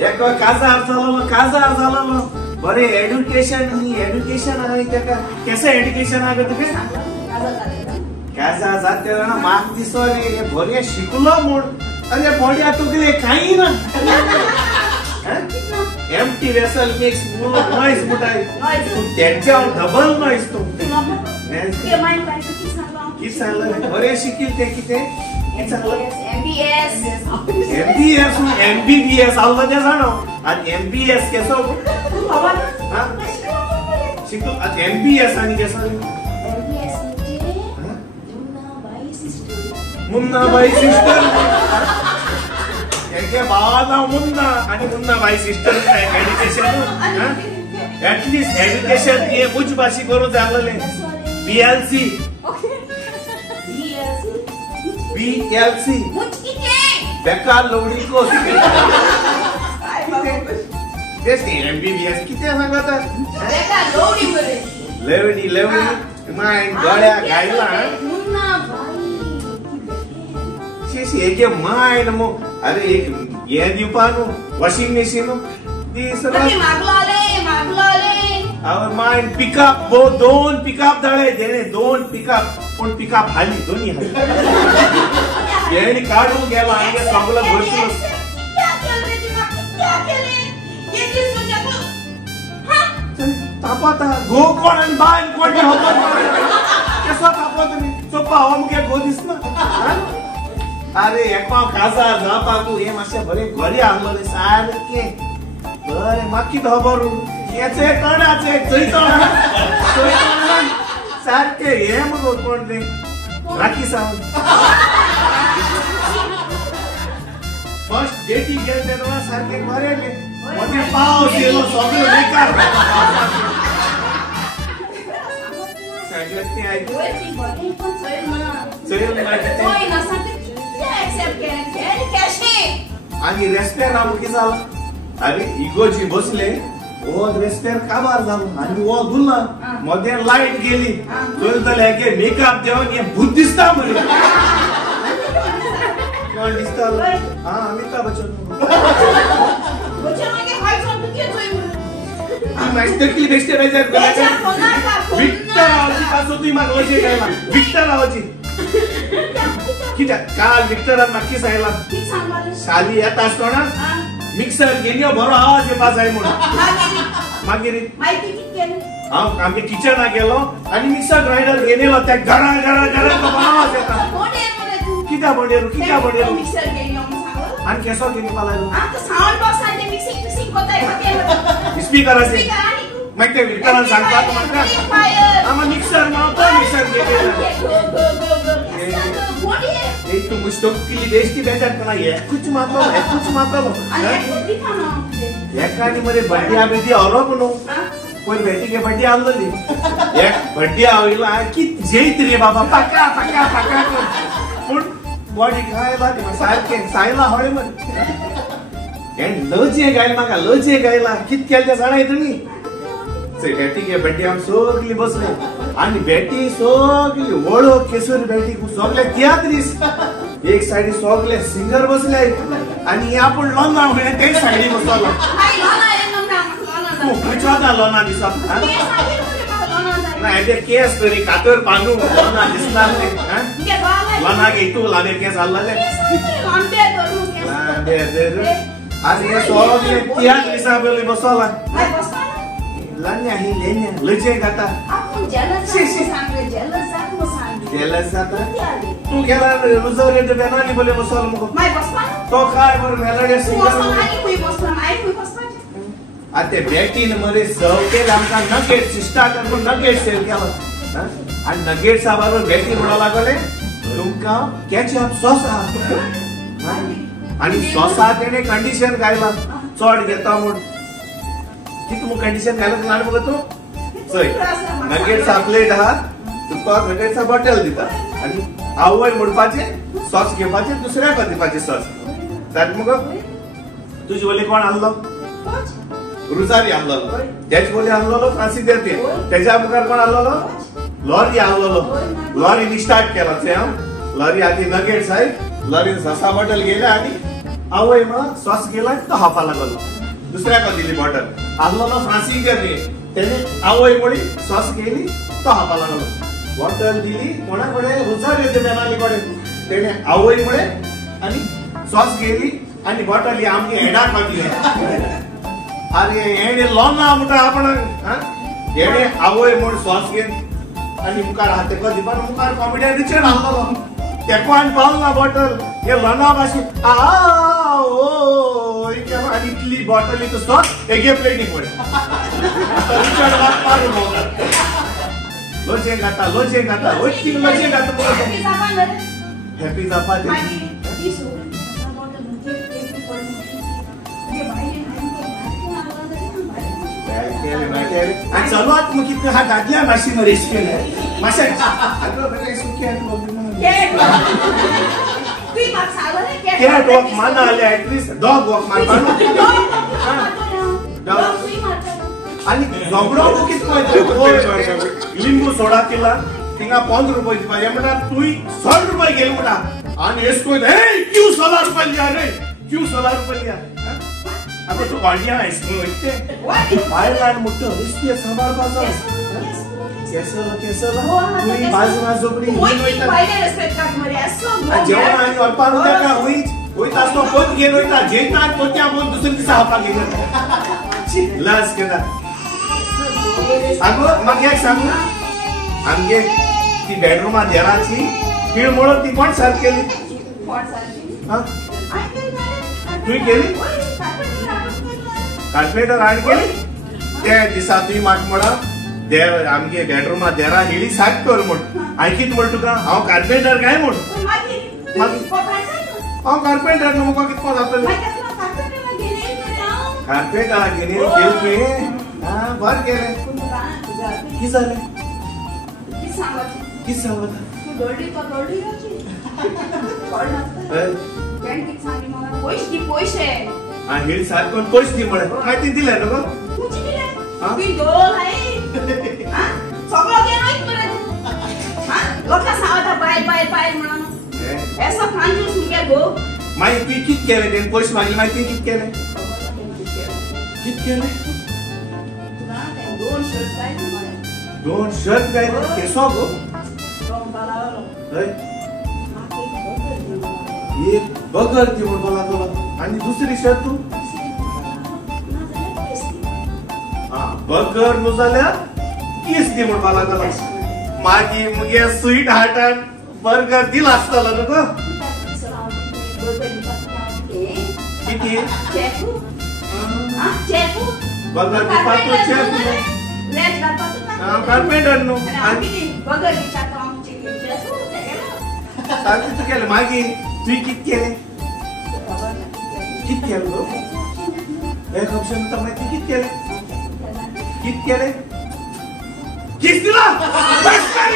एक काजार झालो बरे एड्युकेशन आहे त्याका कसं एड्युकेशन आहे तुझे काजार जाते ना मार्क दिसो रे बरे शिकलो मोड अरे बढिया तुगले काही ना एम्प्टी वेसल मेक्स नॉइज मुटाई त्यांच्या डबल नॉइज तो की सांगलं बरे शिकिल ते किती MBBS आल्ला जाणो आणि MBS केसो शिकलो MBS आणि केसो मुन्नाबाई सिस्टर एके भावाचा मुन्ना आणि Munna Bhai sister education at least education हे उच्च भाषी करू चालले BLC बेकार लोडी को MBBS किती सांगत लेवडी माय गड्या गायला एक माय नमो अरे एक ये दिवपानो वॉशिंग मशीन और माय पिकअप वो दोन पिकअप दळे देणे दोन पिकअप पण पिकअप हाली दोन्ही हाली येणी काढून गेला आणि सगळं भरपूर तापाता गो कोण आणि बाय कोण होतो कसं तापा तुम्ही सोपा हवा मुके गो दिसना अरे एका काजा जापाकू हे मासे बरे घरी आणले सारखे बरे माकी धबरू याचे कणाचे चैतण सारखे हे मग कोण दे राखी सावंत फर्स्ट डेटी गेले तेव्हा सारखे मरेले मध्ये पाऊस येलो सगळं बेकार सगळं ते ऐकू आणि रेस्पेर आलो की झाला अरे इगोची बसले ओ रेस्पेर काबार झालो आणि ओ गुल्ला मध्ये लाईट गेली चोलतले के मेकअप देऊन ये भूत दिसता म्हणे कोण दिसता हां अमिताभ बच्चन मागे हाय सांग तू के जोई ती मास्टर की बेस्ट रायझर विक्टर आवची कासो ती मागवची गायला विक्टर आवची किती काल विक्टर नक्की सांगितला शाली येत असतो ना मिक्सर घेऊन बरो आवाज येत आहे म्हणून मागिरी माहिती किती केलं हा आम्ही किचन गेलो आणि मिक्सर ग्राइंडर घेनेलो त्या गरा गरा गरा तो आवाज येता किती बडेरू मिक्सर घेऊन सांगलो आणि केसो घेऊन पालायलो आता साऊंड बॉक्स आणि मिक्सिंग होतंय स्पीकर असे मग ते विक्टर सांगता तुम्हाला आम्हा मिक्सर नव्हता मिक्सर घेतला एक तो मुझको की देश की बेचार कना ये कुछ मातो एकानी मरे बड्डिया बेटी औरो बनो कोई बेटी के बड्डी आलली एक बड्डी आविला की जेत रे बाबा पक्का पण बॉडी खायला सारखे सायला होय मग एंड लोजे गायला कित केलते जाणाय तुम्ही से बेटी के बड्डी हम सोगली बसले आणि बेटी सोगली ओळो केसुरी बेटी को सोगले तियात्रीस एक साइड सोगले सिंगर बसले आणि आपण लोना होय ते साइड बसला नाही लोना आहे नम्रा कुठचा लोना दिसा नाही ते केस तरी कातर पांडू लोना दिसणार नाही लोना के तू लावे केस आल्लाले लांबे धरू केस आणि हे सोगले तियात्रीस बेली बसला नाही बसला लान्या ही लेन्या लजे गाता आपण जेलस जाता तू गेला रुजो रे बेनाली बोले बसला मग नाही बसला तो काय बर मेलोडी सिंगर नाही आते बेटीन मरे सवके आमका नगेट स्टार्टर पण नगेट सेल केला आणि नगेट साबार बेटी म्हणा लागले तुमका केचअप सॉस आणि सॉसा तेने कंडिशन गायला चढ घेता म्हणून किती मग कंडिशन घालत लाड बघतो सय नगेट्स प्लेट हा तुका नगेट्सचा बॉटल दिता आणि आवय मुडपाचे सॉस घेवपाचे दुसऱ्या पद्धतीचे सॉस तर मग तुझी बोले कोण आणलो रुजारी आणलो त्याच बोले आणलो फांसी देते त्याच्या मुखार कोण आणलो लॉरी आणलो लॉरीने स्टार्ट केला ते लॉरी आधी नगेट्स आहे लॉरीन ससा बॉटल गेल्या आणि आवय मग सॉस गेला तो हाफाला गेलो दुसऱ्या का दिली बॉटल आजला फ्रान्सिस करणे त्याने आवय मुळे सॉस गेली तो हाफाला गेलो बॉटल दिली कोणाकडे रुजार येते बेनालीकडे त्याने आवय मुळे आणि सॉस गेली आणि बॉटल आमची हेडाक मागली अरे हेडे लोना म्हणटा आपण हेडे आवय म्हण सॉस घेन आणि मुखार हाते कधी पण मुखार कॉमेडियन रिचर्ड हाललो तेको आणि पावला बॉटल हे लोना भाषे ओ आणि इतली बॉटल इथं सॉस एके प्लेटी पडे रिचर्ड वाट मारून होता लोचे गाता ओटी लोचे गाता हॅपी जापा आणि चालू आत मग किती हा टाकल्या माशी रेस केलाय माशा कॅट वॉक माना आले ऍटलीस्ट डॉग वॉक मारता आणि झगडो किती लिंबू सोडा केला तिंगा 5 रुपये दिपा ये म्हणा तू 100 रुपये गेल म्हणा आणि एसको हे क्यों 16 रुपये लिया रे क्यों 16 रुपये लिया अब तो गाड़ियां है इसमें इतने बायलान मोठं रिस्की सवार बाजार कैसा हुई बाजू बड़ी पहिले रेस्पेक्ट काट मरे असो जेवण आणि अल्पार उद्या का होई तासो पोत गेलो होता जेता पोत्या बोल दुसरी दिसा हापा गेलो लास केला अगो मग एक सांगू आमगे ती बेडरूम आ देराची खीळ मोळ ती कोण सार केली हां तू केली कार्पेटर हाड केली त्या दिसा तुई माट म्हणा देर आमगे बेडरूम देरा हेली साक कर म्हण ऐकीत म्हण तुका हांव कार्पेंटर काय म्हण हांव कार्पेंटर न्हू मुका कितको जातलो कार्पेंटर गेले गेल तुवें हां बर गेले की जाले की सांगता तू दोडी तो दोडी राची कोण नसता कॅन कित सांगी मला पैसे हां हेली साक कोण पैसे दी म्हण माहिती दिले नको तुझी दिले मी दोल आहे हां सगळं गेलोय मरे हां लोका सांगता बाय म्हणून ऐसा फ्रांचूस मुके गो माहिती कित केले ते पैसे मागले माहिती कित केले दोन शर्ट काय केसो गो एक बगर ती म्हणतो लागला आणि दुसरी शर्ट तू बगर नुजाल्या केस दी म्हणतो लागला मागी मुगे स्वीट हार्टन बर्गर दिला असताला नको किती चेपू बगर दिपातो चेपू लेट दापातो कार्पेंटर नो आणि बगर विचारतो आमचे चेपू सांगते तू केलं मागे तू कित केले कित केलं गो एक ऑप्शन तर माहिती कित केले किस दिला बस कर